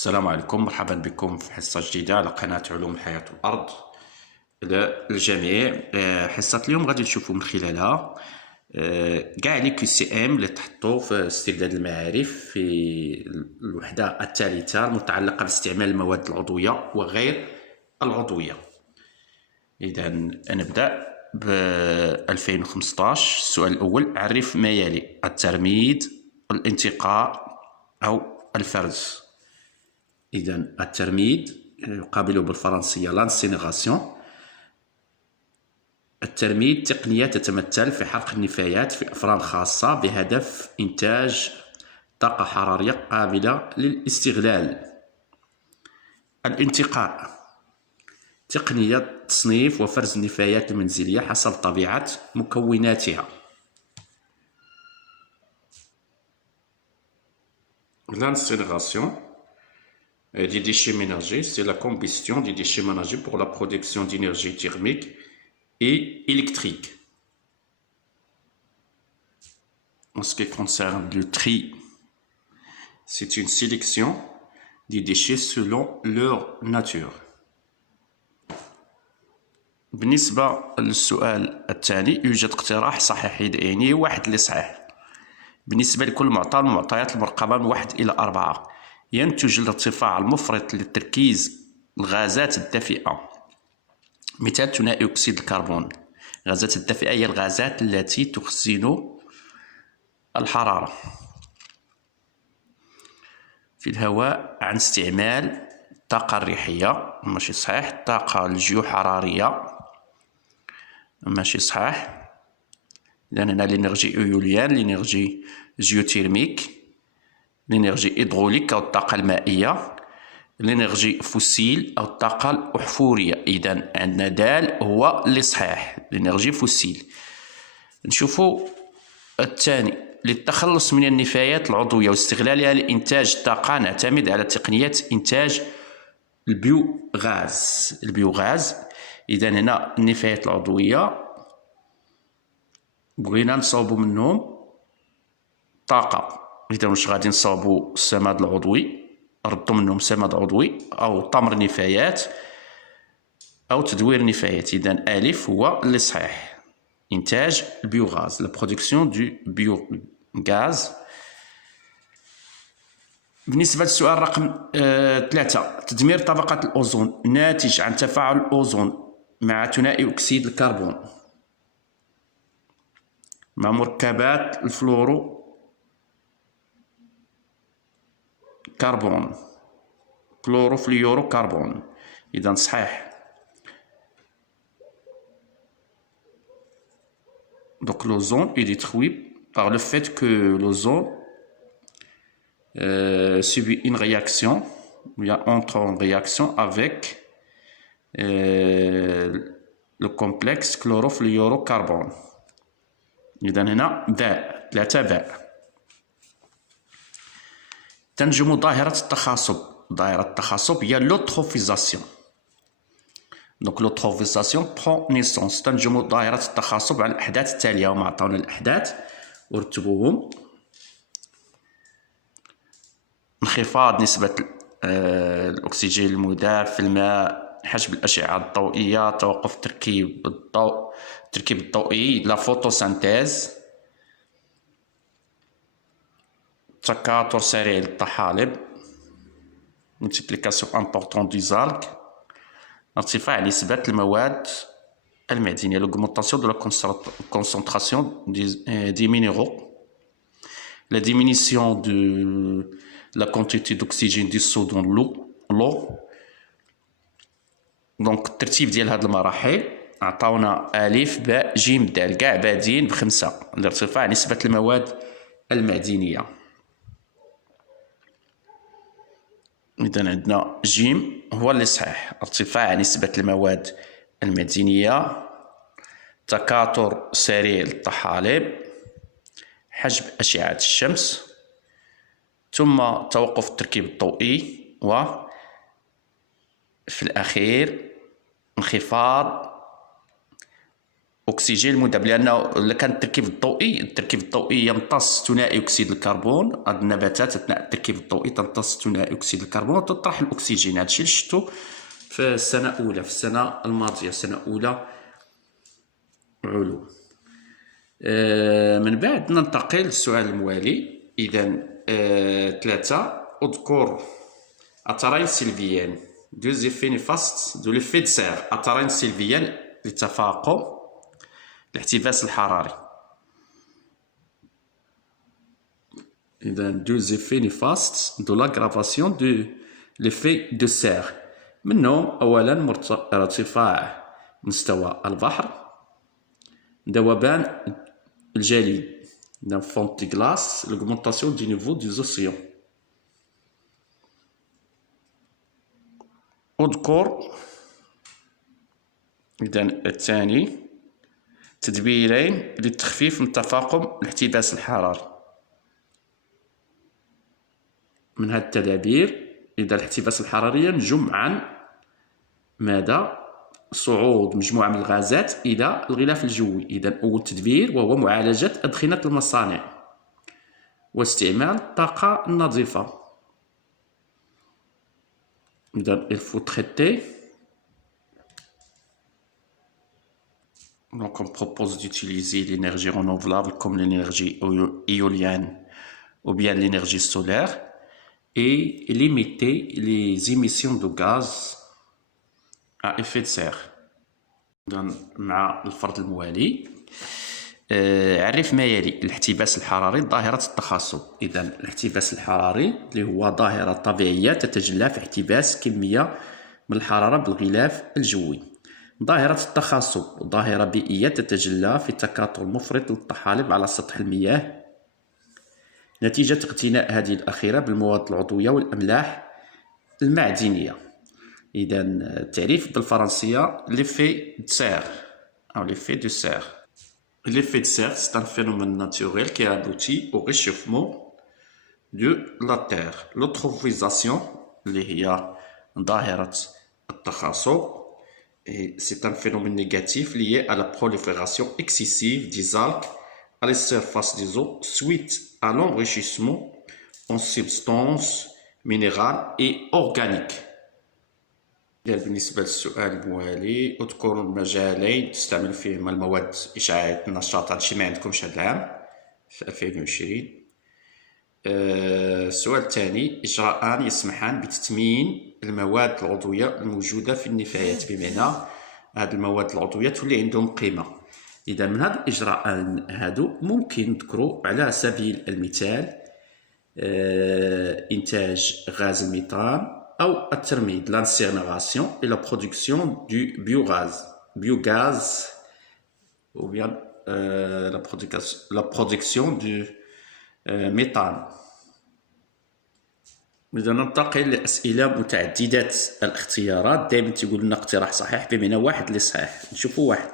السلام عليكم، مرحبا بكم في حصة جديدة على قناة علوم الحياة والأرض للجميع. حصة اليوم غادي نشوفوا من خلالها كاع لي QCM اللي تحطوا في استرداد المعارف في الوحدة الثالثة المتعلقة باستعمال المواد العضوية وغير العضوية. إذا نبدأ ب 2015. السؤال الأول: عرف ما يلي: الترميد، الانتقاء أو الفرز. إذا الترميد يقابله بالفرنسية لانسينيغاسيون. الترميد تقنية تتمثل في حرق النفايات في أفران خاصة بهدف إنتاج طاقة حرارية قابلة للاستغلال. الانتقاء تقنية تصنيف وفرز النفايات المنزلية حسب طبيعة مكوناتها. L'incinération des déchets ménagers, c'est la combustion des déchets ménagers pour la production d'énergie thermique et électrique. En ce qui concerne le tri, c'est une sélection des déchets selon leur nature. بالنسبة للسؤال الثاني، يوجد اقتراح صحيح يعني واحد اللي صحيح. بالنسبة لكل معطى من المعطيات المرقمة من 1 إلى 4 ينتج الارتفاع المفرط لتركيز الغازات الدافئة. مثال: ثنائي أكسيد الكربون. الغازات الدافئة هي الغازات التي تخزن الحرارة في الهواء عن استعمال الطاقة الريحية، ماشي صحيح. الطاقة الجيوحرارية ماشي صحيح. إذن هنا لينيرجي إيوليان، لينيرجي جيوتيرميك، لينيرجي هيدروليك أو الطاقة المائية، لينيرجي فوسيل أو الطاقة الأحفورية. إذن عندنا دال هو اللي صحيح، لينيرجي فوسيل. نشوفوا الثاني: للتخلص من النفايات العضوية واستغلالها لإنتاج الطاقة نعتمد على تقنية إنتاج البيوغاز. إذن هنا النفايات العضوية بغينا نصاوبوا منهم طاقة. إذا واش غادي نصاوبوا السماد العضوي، نردوا منهم سماد عضوي أو طمر نفايات أو تدوير نفايات. إذا ألف هو اللي صحيح، إنتاج البيوغاز، لا برودكسيون دو بيوغاز. بالنسبة للسؤال رقم 3: تدمير طبقة الأوزون ناتج عن تفاعل الأوزون مع ثنائي أكسيد الكربون مع مركبات الفلورو كربون، كلوروفليورو كربون. إذا صحيح. Donc l'ozone est détruit par le fait que l'ozone subit une réaction, entre en réaction avec le complexe chlorofluorocarbone. إذا هنا باء، 3 باء. تنجم ظاهرة التخاصب. ظاهرة التخاصب هي لوتروفيزاسيون. دونك لوتروفيزاسيون برون نيسونس. تنجم ظاهرة التخاصب على الأحداث التالية، وما عطاونا الأحداث ورتبوهم: انخفاض نسبة الأكسجين المذاب في الماء، حجب الأشعة الضوئية، توقف تركيب الضوئي، لا فوتوسينثيز، تكاثر سريع للطحالب، multiplication importante des algues، ارتفاع نسبة المواد المعدنية، l'augmentation de la concentration des minéraux، la diminution de la quantité d'oxygène dissous dans l'eau. دونك الترتيب ديال هاد المراحل عطاونا ألف باء جيم دال، كاع بادين ب5: لارتفاع نسبة المواد المعدنية. إذا عندنا جيم هو اللي صحيح، ارتفاع نسبة المواد المعدنية، تكاثر سريع للطحالب، حجب أشعة الشمس، ثم توقف التركيب الضوئي، وفي الأخير انخفاض أكسجين المذاب، لأنه إلا كان التركيب الضوئي يمتص ثنائي أكسيد الكربون. هاد النباتات أثناء التركيب الضوئي تمتص ثنائي أكسيد الكربون وتطرح الأكسجين. هادشي اللي شفتو في السنة الأولى، في السنة الماضية، السنة الأولى علوم. من بعد ننتقل للسؤال الموالي. إذا 3 اذكر أثرين سلبيين دو زيفي نيفاست دو ليفي دو سير. أثرين سلبيين للتفاقم الاحتباس الحراري. إذا دو زيفي نيفاست دو لاغرافاسيون دو ليفي دو سير. منهم أولا ارتفاع مستوى البحر، ذوبان الجليد، فونت دي غلاس، l'augmentation du niveau des océans. اذكر إذا الثاني تدبيرين للتخفيف من تفاقم الاحتباس الحراري. من هذه التدابير إذا الاحتباس الحراري ينجم عن ماذا؟ صعود مجموعة من الغازات إلى الغلاف الجوي. إذا أول تدبير وهو معالجة أدخنة المصانع واستعمال الطاقة النظيفة. إذا il faut traiter. Donc on propose d'utiliser l'énergie renouvelable comme l'énergie éolienne ou bien l'énergie solaire et limiter les émissions de gaz à effet de serre. مع الفرض الموالي عرف ما يلي. الاحتباس الحراري ظاهرة التخاصب. إذا الاحتباس الحراري اللي هو ظاهرة طبيعية تتجلى في احتباس كمية من الحرارة بالغلاف الجوي. ظاهرة التخاصب ظاهرة بيئية تتجلى في تكاثر مفرط للطحالب على سطح المياه نتيجة اغتناء هذه الأخيرة بالمواد العضوية والأملاح المعدنية. إذا التعريف بالفرنسية l'effet de serre أو l'effet de serre. L'effet de serre, c'est un phénomène naturel qui aboutit au réchauffement de la Terre. L'eutrophisation اللي هي ظاهرة التخاصب et c'est un phénomène négatif lié à la prolifération excessive des algues à la surface des eaux suite à l'enrichissement en substances minérales et organiques. بالنسبة للسؤال الموالي اذكر المجالين تستعمل فيهما المواد إشعاعية النشاط. هادشي ما عندكمش هاد العام في 2020. السؤال الثاني إجراءان يسمحان بتثمين المواد العضوية الموجودة في النفايات، بمعنى هاد المواد العضوية تولي عندهم قيمة. إذا من هاد الإجراءان هادو ممكن نذكروا على سبيل المثال إنتاج غاز الميثان أو الترميد l'incinération et la production du biogaz ou bien la production du méthane. إذا ننتقل لأسئلة متعددة الاختيارات. دائما تقول لنا اقتراح صحيح بمعنى واحد اللي صحيح. نشوفوا واحد.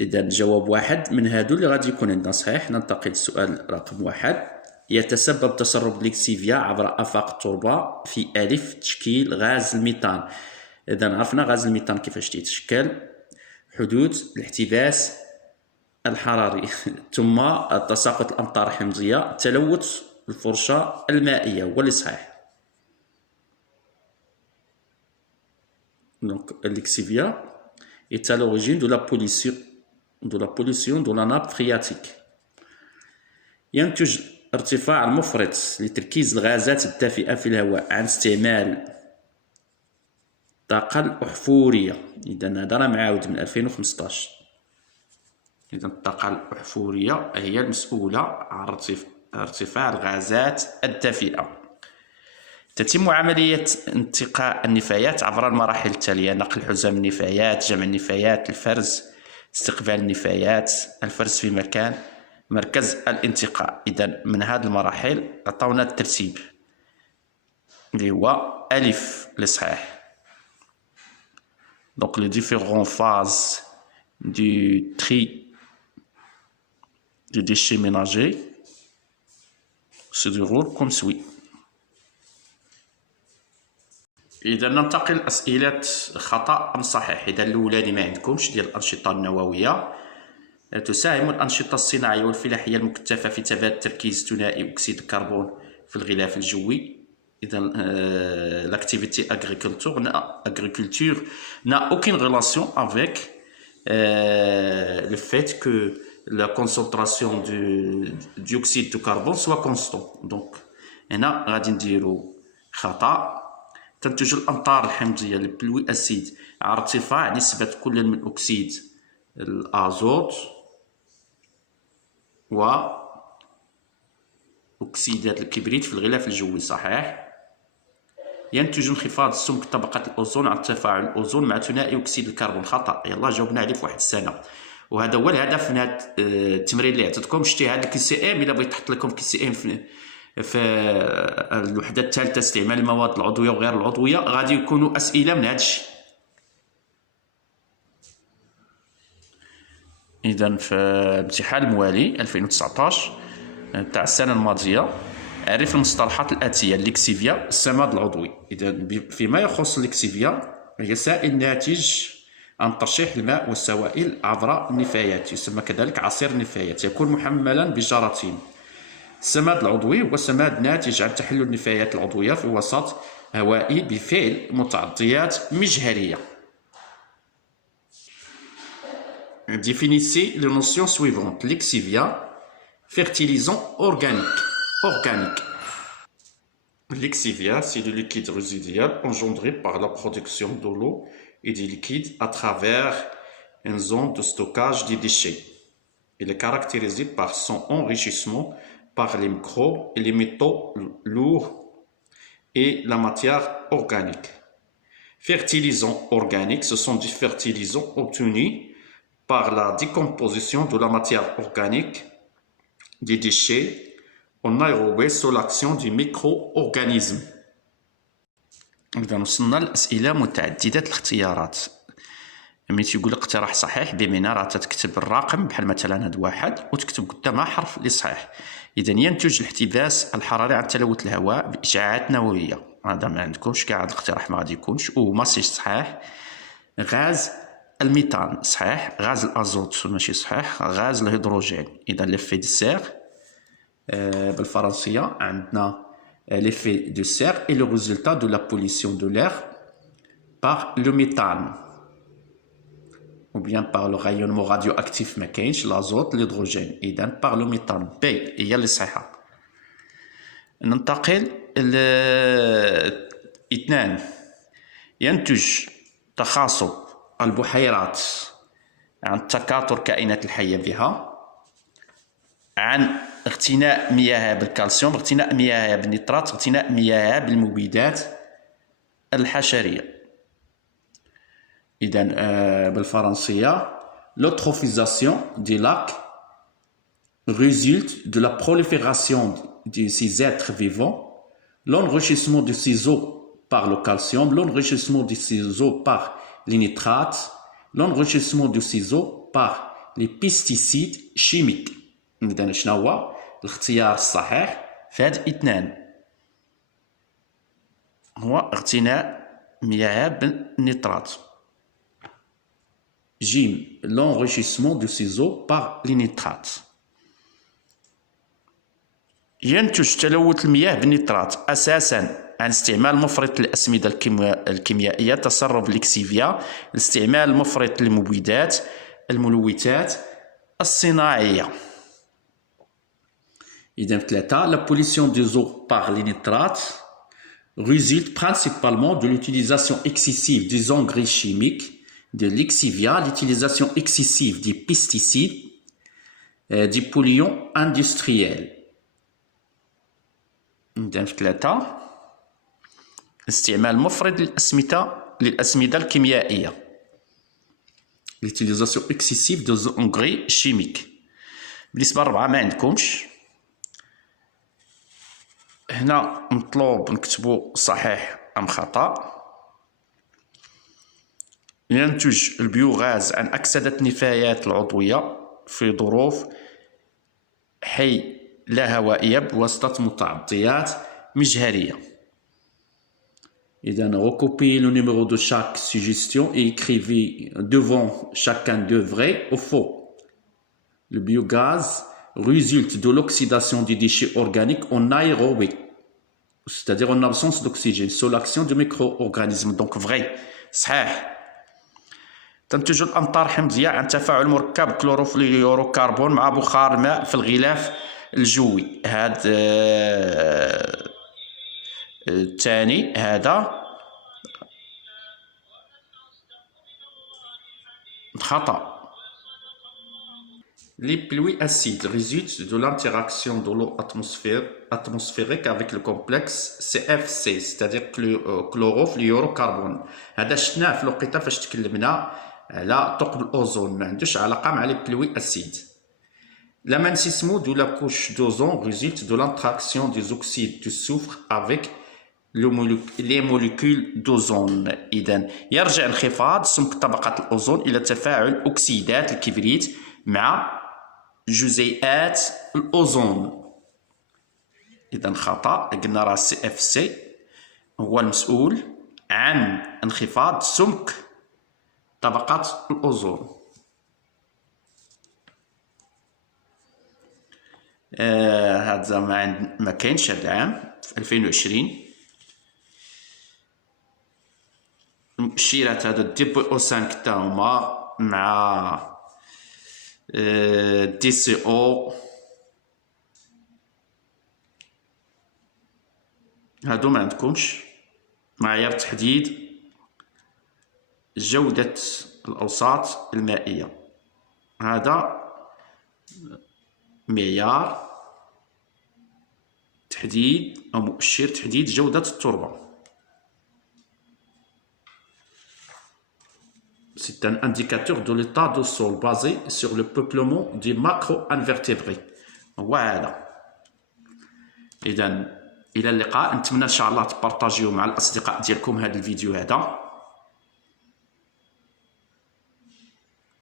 إذا جواب واحد من هادو اللي غادي يكون عندنا صحيح. ننتقل للسؤال رقم 1. يتسبب تسرب ليكسيفيا عبر آفاق التربة في ألف تشكيل غاز الميثان. إذا عرفنا غاز الميثان كيفاش تيتشكل. حدوث الاحتباس الحراري ثم تساقط الأمطار الحمضية، تلوث الفرشة المائية هو اللي صحيح. Donc l'exivia est à l'origine de la pollution de la nappe phréatique. ينتج ارتفاع المفرط لتركيز الغازات الدافئة في الهواء عن استعمال الطاقة الأحفورية. إذا هذا راه معاود من 2015. إذا الطاقة الأحفورية هي المسؤولة عن ارتفاع الغازات الدافئة. تتم عملية انتقاء النفايات عبر المراحل التالية: نقل حزام النفايات، جمع النفايات، الفرز، استقبال النفايات، الفرز في مركز الانتقاء. إذا من هذه المراحل عطاونا الترتيب اللي هو ألف لصحيح. Donc les différentes phases du tri des déchets ménagers se déroulent comme suit. إذا ننتقل لأسئلة خطأ أم صحيح. إذا الأولاني ما عندكمش ديال الأنشطة النووية. تساهم الأنشطة الصناعية والفلاحية المكثفة في تبادل تركيز ثنائي أكسيد الكربون في الغلاف الجوي. إذا l'activité agriculture n'a aucune relation avec le fait que la concentration du dioxyde de carbone soit constant. Donc هنا غادي نديرو خطأ. تنتج الأمطار الحمضية البلوي أسيد على ارتفاع نسبة كل من أكسيد الأزوت وأكسيدات الكبريت في الغلاف الجوي. صحيح. ينتج انخفاض سمك طبقة الأوزون عن تفاعل الأوزون مع ثنائي أكسيد الكربون. خطأ. يلا جاوبنا عليه في واحد السنة، وهذا هو الهدف من هذا التمرين اللي عطيتكم. شتي هذا الكي سي ام، إلا بغيت تحط لكم كي سي ام في الوحدة الثالثة استعمال المواد العضوية وغير العضوية، غادي يكونوا أسئلة من هذا الشيء. إذا في الامتحان الموالي 2019 تاع السنة الماضية، عرف المصطلحات الآتية: الليكسيفيا، السماد العضوي. إذا فيما يخص الليكسيفيا، هي سائل ناتج عن ترشيح الماء والسوائل عبر النفايات، يسمى كذلك عصير النفايات، يكون محملا بالجراثيم. السماد العضوي هو سماد ناتج عن تحلل النفايات العضوية في وسط هوائي بفعل متعضيات مجهرية. Définissez les notions suivantes. Lexivia, fertilisant organique. Lexivia, c'est le liquide résiduel engendré par la production de l'eau et des liquides à travers une zone de stockage des déchets. Il est caractérisé par son enrichissement par les microbes et les métaux lourds et la matière organique. Fertilisants organiques, ce sont des fertilisants obtenus par la décomposition de la matière organique des déchets en aérobie sous l'action du micro-organisme. إذا وصلنا لأسئلة متعددة الاختيارات. ملي تيقول لك اقتراح صحيح، بمعنى راه تكتب الرقم بحال مثلا هاد واحد وتكتب قدامها حرف اللي صحيح. إذا ينتج الاحتباس الحراري عن تلوث الهواء بإشعاعات نووية. هذا ما عندكمش كاع، هذا الاقتراح ما غادي يكونش. ماشي صحيح. غاز الميثان صحيح. غاز الازوت ماشي صحيح. غاز الهيدروجين. اذا ليفي دو سير بالفرنسيه عندنا ليفي دو سير اي لو ريزولتا دو لا بوليسيون دو لير بار لو ميثان ou bien par le rayonnement radioactif ما كاينش. الازوت الهيدروجين. اذا بار لو ميثان بي هي اللي صحيحه. ننتقل اثنان. ينتج تخاصب البحيرات عن تكاثر كائنات الحية بها، عن اغتناء مياهها بالكالسيوم، اغتناء مياهها بالنيترات، اغتناء مياهها بالمبيدات الحشرية. إذا بالفرنسية l'eutrophisation des lacs résulte de la prolifération de ces êtres vivants, l'enrichissement de ces eaux par le calcium, l'enrichissement de ces eaux par les nitrates, l'enrichissement de ces eaux par les pesticides chimiques. إذا شنو هو الاختيار الصحيح في هاد اثنان؟ هو اغتناء مياه بالنيترات. جيم l'enrichissement de ces eaux par les nitrates. ينتج تلوث المياه بالنيترات أساساً عن استعمال مفرط للأسمدة الكيميائية، تسرب ليكسيفيا، الاستعمال المفرط للمبيدات، الملوثات الصناعية. إذا ثلاثة. La pollution des eaux par les nitrates résulte principalement de l'utilisation excessive des engrais chimiques, de l'exivia, l'utilisation excessive des pesticides, des polluants industriels. إذا ثلاثة. استعمال مفرط للأسمدة الكيميائية، l'utilisation excessive des engrais chimiques. بالنسبة للرابعة ما عندكمش. هنا مطلوب نكتبو صحيح أم خطأ. ينتج البيوغاز عن أكسدة النفايات العضوية في ظروف حي لا هوائية بواسطة متعضيات مجهرية. إذا recopiez le numéro de chaque suggestion et écrivez devant chacun de vrai ou faux. Le biogaz résulte de l'oxydation des déchets organiques en aérobie, c'est-à-dire en absence d'oxygène, sous l'action du micro-organisme. Donc vrai. صحيح. تنتج الأمطار حمضية عن تفاعل مركب كلوروفلوروكربون مع بخار الماء في الغلاف الجوي. هذا الثاني هذا خطأ. Les pluies acides résultent de l'interaction de l'eau atmosphérique avec le complexe CFC, c'est-à-dire chlorofluorocarbone. هذا شفناه في الوقيته فاش تكلمنا على ثقب الأوزون، ما عندوش علاقة مع les pluies acides. L'amincissement de la couche d'ozone résulte de l'interaction des oxydes de soufre avec les molécules d'ozone. إذن يرجع انخفاض سمك طبقة الأوزون إلى تفاعل أكسيدات الكبريت مع جزيئات الأوزون. إذن خطأ، قلنا راه CFC هو المسؤول عن انخفاض سمك طبقة الأوزون. هذا ما كاينش هذا العام في 2020. المؤشرات هذا DPO5 حتى هما مع DCO هادو ما عندكمش. معيار تحديد جودة الأوساط المائية، هذا معيار تحديد أو مؤشر تحديد جودة التربة. C'est un indicateur de l'état du sol basé sur le peuplement des macro-invertébrés. voilà. إذا إلى اللقاء، نتمنى إن شاء الله تبارطاجيو مع الأصدقاء ديالكم هذا الفيديو هذا.